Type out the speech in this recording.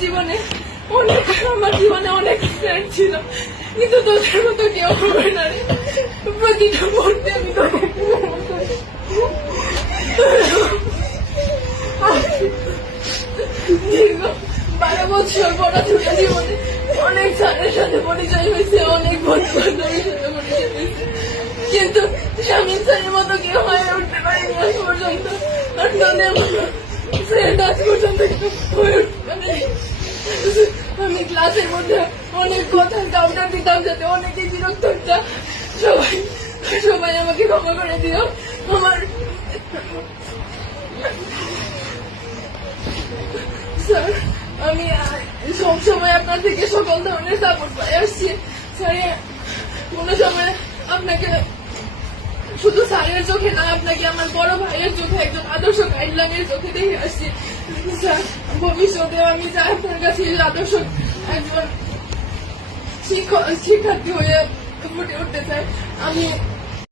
জীবনে অনেক ফ্রেন্ড ছিল, কিন্তু তোদের মতো কেউ হবে না রে। প্রতিটা মুহূর্তে আমি তোকে 12 বছর পড়াশোনা জীবনে অনেক স্যারের সাথে পরিচয় হয়েছে, অনেক বন্ধু বান্ধবের সাথে পরিচয় হয়েছে, কিন্তু শামীম স্যারের মতো কেউ হয়ে উঠতে পারিনি আজ পর্যন্ত। আর তোদের ফ্রেন্ড আজ পর্যন্ত হয়ে উঠতে পারেনি। আমি ক্লাসের মধ্যে অনেক কথা কাউন্টার দিতাম, যাতে অনেকে বিরক্ত হতো। সবাই আমাকে ক্ষমা করে দিও। আমার স্যার, আমি সবসময় আপনার থেকে সকল ধরনের সাপোর্ট পাই আসছি স্যার। কোনো সময় আপনাকে শুধু স্যারের চোখে না, আপনাকে আমার বড় ভাইয়ের চোখে, একজন আদর্শ গাইডলাইনের চোখে দেখে আসছি স্যার। ভবিষ্যতে আমি চাই আপনার কাছে আদর্শ একজন শিক্ষার্থী হয়ে ফুটে উঠতে চাই। আমি